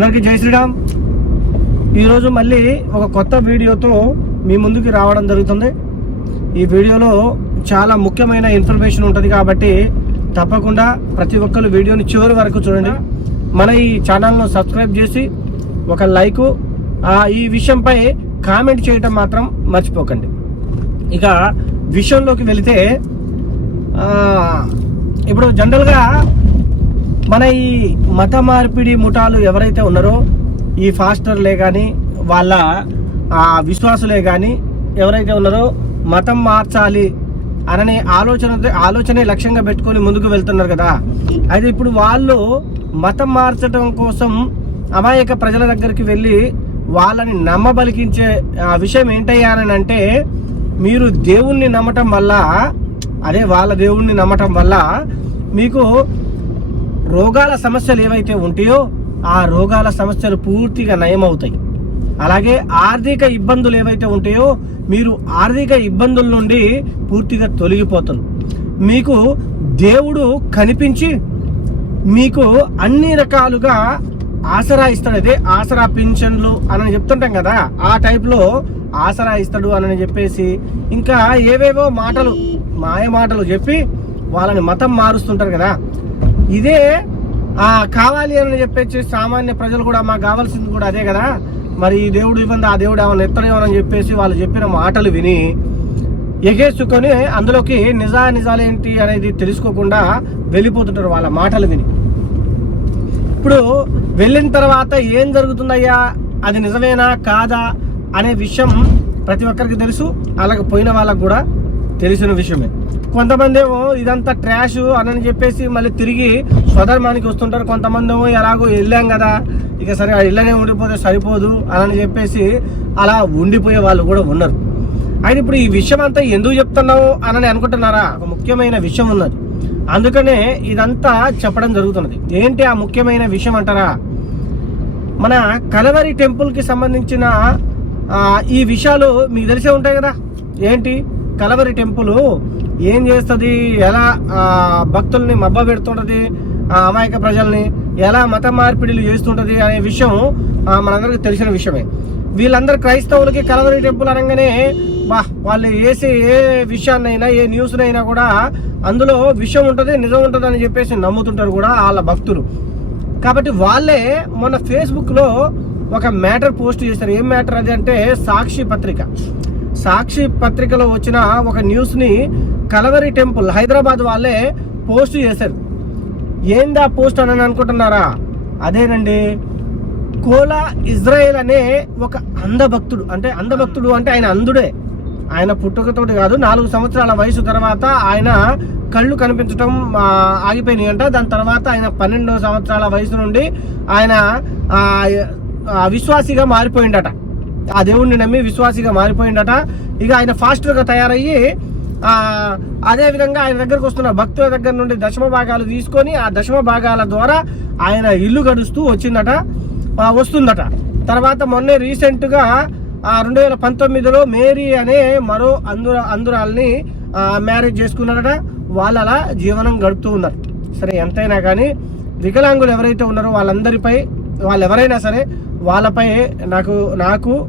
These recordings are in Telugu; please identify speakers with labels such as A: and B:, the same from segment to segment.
A: అందరికీ జై శ్రీరామ్. ఈరోజు మళ్ళీ ఒక కొత్త వీడియోతో మీ ముందుకి రావడం జరుగుతుంది. ఈ వీడియోలో చాలా ముఖ్యమైన ఇన్ఫర్మేషన్ ఉంటుంది కాబట్టి తప్పకుండా ప్రతి ఒక్కరు వీడియోని చివరి వరకు చూడండి. మన ఈ ఛానల్ను సబ్స్క్రైబ్ చేసి ఒక లైకు ఈ విషయంపై కామెంట్ చేయటం మాత్రం మర్చిపోకండి. ఇక విషయంలోకి వెళితే ఇప్పుడు జనరల్గా మన ఈ మత మార్పిడి ముఠాలు ఎవరైతే ఉన్నారో ఈ ఫాస్టర్లే కానీ వాళ్ళ విశ్వాసులే కానీ ఎవరైతే ఉన్నారో మతం మార్చాలి అననే ఆలోచన ఆలోచనే లక్ష్యంగా పెట్టుకొని ముందుకు వెళ్తున్నారు కదా. అయితే ఇప్పుడు వాళ్ళు మతం మార్చడం కోసం అమాయక ప్రజల దగ్గరికి వెళ్ళి వాళ్ళని నమ్మబలికించే ఆ, విషయం ఏంటయ్యా అని అంటే మీరు దేవుణ్ణి నమ్మటం వల్ల అదే వాళ్ళ దేవుణ్ణి నమ్మటం వల్ల మీకు రోగాల సమస్యలు ఏవైతే ఉంటాయో ఆ రోగాల సమస్యలు పూర్తిగా నయమవుతాయి. అలాగే ఆర్థిక ఇబ్బందులు ఏవైతే ఉంటాయో మీరు ఆర్థిక ఇబ్బందుల నుండి పూర్తిగా తొలగిపోతారు. మీకు దేవుడు కనిపించి మీకు అన్ని రకాలుగా ఆసరా ఇస్తాడు. అదే ఆసరా పింఛన్లు అని చెప్తుంటాం కదా ఆ టైప్లో ఆసరా ఇస్తాడు అని చెప్పేసి ఇంకా ఏవేవో మాటలు మాయ మాటలు చెప్పి వాళ్ళని మతం మారుస్తుంటారు కదా ఇదే ఆ కావాలి అని చెప్పేసి సామాన్య ప్రజలు కూడా మాకు కావాల్సింది కూడా అదే కదా. మరి ఈ దేవుడు ఇవ్వండి ఆ దేవుడు ఏమైనా ఎత్తడేమని చెప్పేసి వాళ్ళు చెప్పిన మాటలు విని ఎగేసుకొని అందులోకి నిజా నిజాలేంటి అనేది తెలుసుకోకుండా వెళ్ళిపోతుంటారు వాళ్ళ మాటలు విని. ఇప్పుడు వెళ్ళిన తర్వాత ఏం జరుగుతుందయ్యా? అది నిజమేనా? కాదా? అనే విషయం ప్రతి ఒక్కరికి తెలుసు. అలాగే పోయిన వాళ్ళకు కూడా తెలిసిన విషయమే. కొంతమంది ఏమో ఇదంతా ట్రాష్ అని చెప్పేసి మళ్ళీ తిరిగి స్వధర్మానికి వస్తుంటారు. కొంతమంది ఏమో ఎలాగో వెళ్ళాం కదా ఇక సరే ఆ ఇళ్ళనే ఉండిపోతే సరిపోదు అని చెప్పేసి అలా ఉండిపోయే వాళ్ళు కూడా ఉన్నారు. అయితే ఇప్పుడు ఈ విషయం అంతా ఎందుకు చెప్తున్నావు అని అనుకుంటున్నారా? ఒక ముఖ్యమైన విషయం ఉన్నది. అందుకనే ఇదంతా చెప్పడం జరుగుతున్నది. ఏంటి ఆ ముఖ్యమైన విషయం అంటారా? మన కలవరి టెంపుల్కి సంబంధించిన ఈ విషయాలు మీకు తెలిసే ఉంటాయి కదా? ఏంటి? కలవరి టెంపుల్ ఏం చేస్తుంది? ఎలా భక్తుల్ని మబ్బ పెడుతుంటది? ఆ, అమాయక ప్రజల్ని ఎలా మత మార్పిడిలు చేస్తుంటది అనే విషయం మనందరికి మనందరికీ తెలిసిన విషయమే. వీళ్ళందరూ క్రైస్తవులకి కలవరి టెంపుల్ అనగానే వా వాళ్ళు వేసే ఏ విషయాన్నైనా ఏ న్యూస్నైనా కూడా అందులో విషయం ఉంటుంది నిజం ఉంటుంది అని చెప్పేసి నమ్ముతుంటారు కూడా వాళ్ళ భక్తులు. కాబట్టి వాళ్ళే మొన్న ఫేస్బుక్లో ఒక మ్యాటర్ పోస్ట్ చేశారు. ఏం మ్యాటర్ అది అంటే సాక్షి పత్రిక. సాక్షి పత్రికలో వచ్చిన ఒక న్యూస్ని కలవరి టెంపుల్ హైదరాబాద్ వాళ్ళే పోస్ట్ చేశారు. ఏందా పోస్ట్ అని అనుకుంటున్నారా? అదేనండి కోలా ఇజ్రాయెల్ అనే ఒక అంధభక్తుడు అంటే అంధభక్తుడు అంటే ఆయన అంధుడే ఆయన పుట్టుకతోటి కాదు నాలుగు సంవత్సరాల వయసు తర్వాత ఆయన కళ్ళు కనిపించడం ఆగిపోయినాయి అంట దాని తర్వాత ఆయన పన్నెండు సంవత్సరాల వయసు నుండి ఆయన విశ్వాసిగా మారిపోయిండట. ఆ దేవుణ్ణి నమ్మి విశ్వాసిగా మారిపోయిండట. ఇక ఆయన ఫాస్టర్గా తయారయ్యి అదేవిధంగా అదే విధంగా ఆయన దగ్గరకు వస్తున్న భక్తుల దగ్గర నుండి దశమ భాగాలు తీసుకొని ఆ దశమ భాగాల ద్వారా ఆయన ఇల్లు గడుస్తూ వచ్చిందట వస్తుందట. తర్వాత మొన్నే రీసెంట్గా రెండు వేల పంతొమ్మిదిలో మేరీ అనే మరో అందుర అందురాల్ని మ్యారేజ్ చేసుకున్నారట. వాళ్ళు అలా జీవనం గడుపుతూ ఉన్నారు. సరే ఎంతైనా కానీ వికలాంగులు ఎవరైతే ఉన్నారో వాళ్ళందరిపై వాళ్ళు ఎవరైనా సరే వాళ్ళపై నాకు నాకు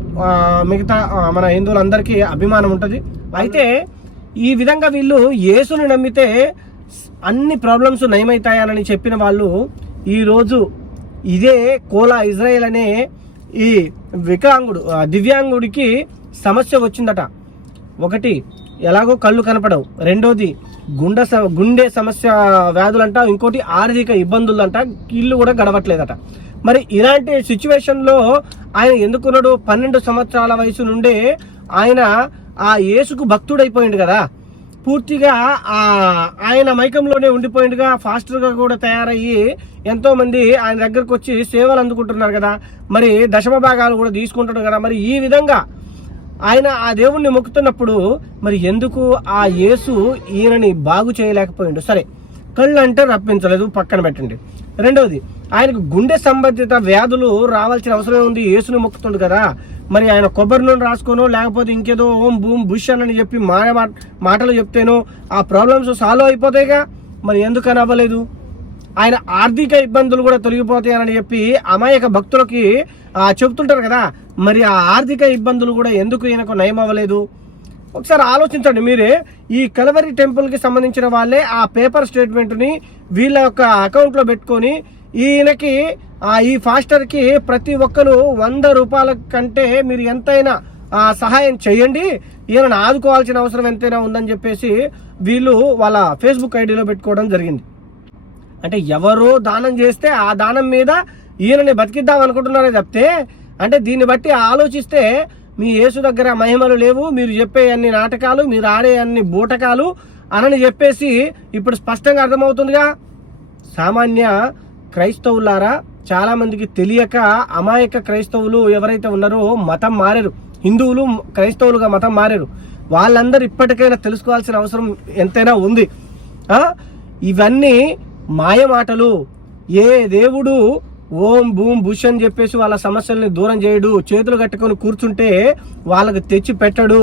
A: మిగతా మన హిందువులందరికీ అభిమానం ఉంటుంది. అయితే ఈ విధంగా వీళ్ళు యేసుని నమ్మితే అన్ని ప్రాబ్లమ్స్ నయమవుతాయని చెప్పిన వాళ్ళు ఈరోజు ఇదే కోలా ఇజ్రాయెల్ అనే ఈ వికలాంగుడు దివ్యాంగుడికి సమస్య వచ్చిందట. ఒకటి ఎలాగో కళ్ళు కనపడవు. రెండోది గుండె స- గుండె సమస్య వ్యాధులంట. ఇంకోటి ఆర్థిక ఇబ్బందులంట. ఇల్లు కూడా గడవట్లేదట. మరి ఇలాంటి సిచ్యువేషన్లో ఆయన ఎందుకున్నాడు? పన్నెండు సంవత్సరాల వయసు నుండే ఆయన ఆ యేసుకు భక్తుడైపోయిండు కదా. పూర్తిగా ఆ ఆయన మైకంలోనే ఉండిపోయిండుగా ఫాస్టర్గా కూడా తయారయ్యి ఎంతోమంది ఆయన దగ్గరకు వచ్చి సేవలు అందుకుంటున్నారు కదా. మరి దశమ భాగాలు కూడా తీసుకుంటున్నారు కదా. మరి ఈ విధంగా ఆయన ఆ దేవుణ్ణి మొక్కుతున్నప్పుడు మరి ఎందుకు ఆ యేసు ఈయనని బాగు చేయలేకపోయిండు? సరే కళ్ళు అంటే రప్పించలేదు పక్కన పెట్టండి. రెండవది ఆయనకు గుండె సంబంధిత వ్యాధులు రావాల్సిన అవసరం ఉంది ఏసును మొక్కుతుంది కదా. మరి ఆయన కొబ్బరి నూనె రాసుకోనో లేకపోతే ఇంకేదో ఓం భూమ్ బుష్ అని చెప్పి మాయ మాటలు చెప్తేనో ఆ ప్రాబ్లమ్స్ సాల్వ్ అయిపోతాయిగా. మరి ఎందుకని అవ్వలేదు? ఆయన ఆర్థిక ఇబ్బందులు కూడా తొలగిపోతాయని చెప్పి అమాయక భక్తులకి చెబుతుంటారు కదా. మరి ఆ ఆర్థిక ఇబ్బందులు కూడా ఎందుకు ఈయనకు నయం అవ్వలేదు ఒకసారి ఆలోచించండి మీరే. ఈ కలవరి టెంపుల్కి సంబంధించిన వాళ్ళే ఆ పేపర్ స్టేట్మెంట్ని వీళ్ళ యొక్క అకౌంట్లో పెట్టుకొని ఈయనకి ఆ ఈ ఫాస్టర్కి ప్రతి ఒక్కరు వంద రూపాయల కంటే మీరు ఎంతైనా ఆ, సహాయం చేయండి. ఈయనను ఆదుకోవాల్సిన అవసరం ఎంతైనా ఉందని చెప్పేసి వీళ్ళు వాళ్ళ ఫేస్బుక్ ఐడిలో పెట్టుకోవడం జరిగింది. అంటే ఎవరో దానం చేస్తే ఆ దానం మీద ఈయనని బతికిద్దాం అనుకుంటున్నారే తప్పితే అంటే దీన్ని బట్టి ఆలోచిస్తే మీ యేసు దగ్గర మహిమలు లేవు మీరు చెప్పే అన్ని నాటకాలు మీరు ఆడే అన్ని బూటకాలు అనని చెప్పేసి ఇప్పుడు స్పష్టంగా అర్థమవుతుందిగా. సామాన్య క్రైస్తవులారా చాలా మందికి తెలియక అమాయక క్రైస్తవులు ఎవరైతే ఉన్నారో మతం మారారు. హిందువులు క్రైస్తవులుగా మతం మారారు. వాళ్ళందరూ ఇప్పటికైనా తెలుసుకోవాల్సిన అవసరం ఎంతైనా ఉంది. ఇవన్నీ మాయమాటలు ఏ దేవుడు ఓం భూమ్ భుష్ అని చెప్పేసి వాళ్ళ సమస్యల్ని దూరం చేయడు. చేతులు కట్టుకొని కూర్చుంటే వాళ్ళకి తెచ్చి పెట్టడు.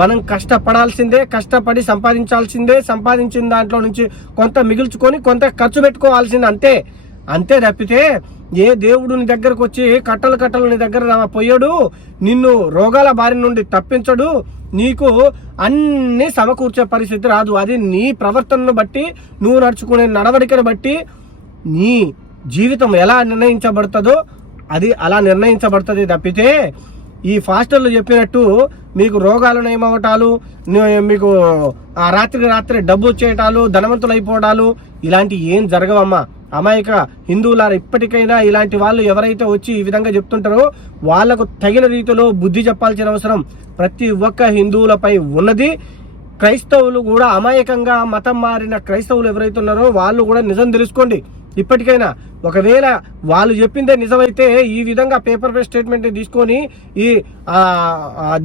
A: మనం కష్టపడాల్సిందే కష్టపడి సంపాదించాల్సిందే సంపాదించిన దాంట్లో నుంచి కొంత మిగుల్చుకొని కొంత ఖర్చు పెట్టుకోవాల్సిందే అంతే. అంతే తప్పితే ఏ దేవుడు నీ దగ్గరకు వచ్చి కట్టలు కట్టలు నీ దగ్గర పోయాడు నిన్ను రోగాల బారి నుండి తప్పించడు. నీకు అన్ని సమకూర్చే పరిస్థితి రాదు. అది నీ ప్రవర్తనను బట్టి నువ్వు నడుచుకునే నడవడికను బట్టి నీ జీవితం ఎలా నిర్ణయించబడుతుందో అది అలా నిర్ణయించబడుతుంది తప్పితే ఈ ఫాస్టర్లు చెప్పినట్టు మీకు రోగాలు నయమవటాలు మీకు ఆ రాత్రికి రాత్రి డబ్బు వచ్చేయటాలు ధనవంతులు అయిపోవడాలు ఇలాంటి ఏం జరగవమ్మా. అమాయక హిందువులారు ఇప్పటికైనా ఇలాంటి వాళ్ళు ఎవరైతే వచ్చి ఈ విధంగా చెప్తుంటారో వాళ్ళకు తగిన రీతిలో బుద్ధి చెప్పాల్సిన అవసరం ప్రతి ఒక్క హిందువులపై ఉన్నది. క్రైస్తవులు కూడా అమాయకంగా మతం మారిన క్రైస్తవులు ఎవరైతే ఉన్నారో వాళ్ళు కూడా నిజం తెలుసుకోండి. ఇప్పటికైనా ఒకవేళ వాళ్ళు చెప్పిందే నిజమైతే ఈ విధంగా పేపర్ బేస్ స్టేట్మెంట్ తీసుకొని ఈ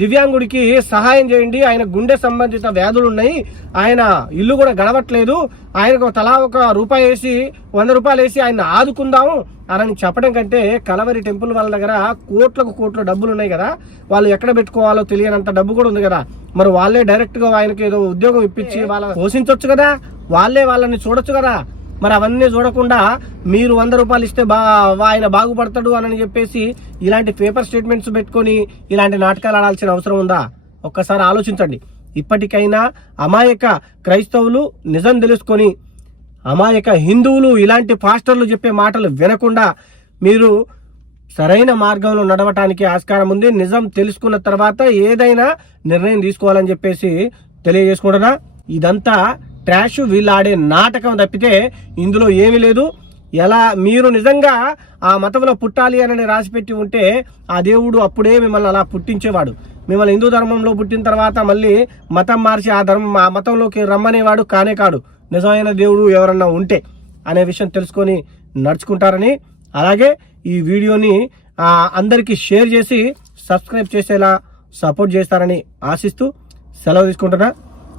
A: దివ్యాంగుడికి సహాయం చేయండి. ఆయన గుండె సంబంధిత వ్యాధులు ఉన్నాయి. ఆయన ఇల్లు కూడా గడవట్లేదు. ఆయనకు తలా ఒక రూపాయి వేసి వంద రూపాయలు వేసి ఆయన ఆదుకుందాము అని చెప్పడం కంటే కలవరి టెంపుల్ వాళ్ళ దగ్గర కోట్లకు కోట్ల డబ్బులు ఉన్నాయి కదా. వాళ్ళు ఎక్కడ పెట్టుకోవాలో తెలియనంత డబ్బు కూడా ఉంది కదా. మరి వాళ్ళే డైరెక్ట్గా ఆయనకి ఏదో ఉద్యోగం ఇప్పించి వాళ్ళ పోషించవచ్చు కదా. వాళ్ళే వాళ్ళని చూడొచ్చు కదా. మరి అవన్నీ చూడకుండా మీరు వంద రూపాయలు ఇస్తే బా ఆయన బాగుపడతాడు అని చెప్పేసి ఇలాంటి పేపర్ స్టేట్మెంట్స్ పెట్టుకొని ఇలాంటి నాటకాలు ఆడాల్సిన అవసరం ఉందా? ఒక్కసారి ఆలోచించండి. ఇప్పటికైనా అమాయక క్రైస్తవులు నిజం తెలుసుకొని అమాయక హిందువులు ఇలాంటి పాస్టర్లు చెప్పే మాటలు వినకుండా మీరు సరైన మార్గంలో నడవటానికి ఆస్కారం ఉంది. నిజం తెలుసుకున్న తర్వాత ఏదైనా నిర్ణయం తీసుకోవాలని చెప్పేసి తెలియజేసుకుంటున్నా. ఇదంతా ట్రాష్ వీళ్ళు ఆడే నాటకం తప్పితే ఇందులో ఏమీ లేదు. ఎలా మీరు నిజంగా ఆ మతంలో పుట్టాలి అని రాసిపెట్టి ఉంటే ఆ దేవుడు అప్పుడే మిమ్మల్ని అలా పుట్టించేవాడు. మిమ్మల్ని హిందూ ధర్మంలో పుట్టిన తర్వాత మళ్ళీ మతం మార్చి ఆ ధర్మం ఆ మతంలోకి రమ్మనేవాడు కానే కాడు. నిజమైన దేవుడు ఎవరన్నా ఉంటే అనే విషయం తెలుసుకొని నడుచుకుంటారని. అలాగే ఈ వీడియోని అందరికీ షేర్ చేసి సబ్స్క్రైబ్ చేసేలా సపోర్ట్ చేస్తారని ఆశిస్తూ సెలవు తీసుకుంటున్నా.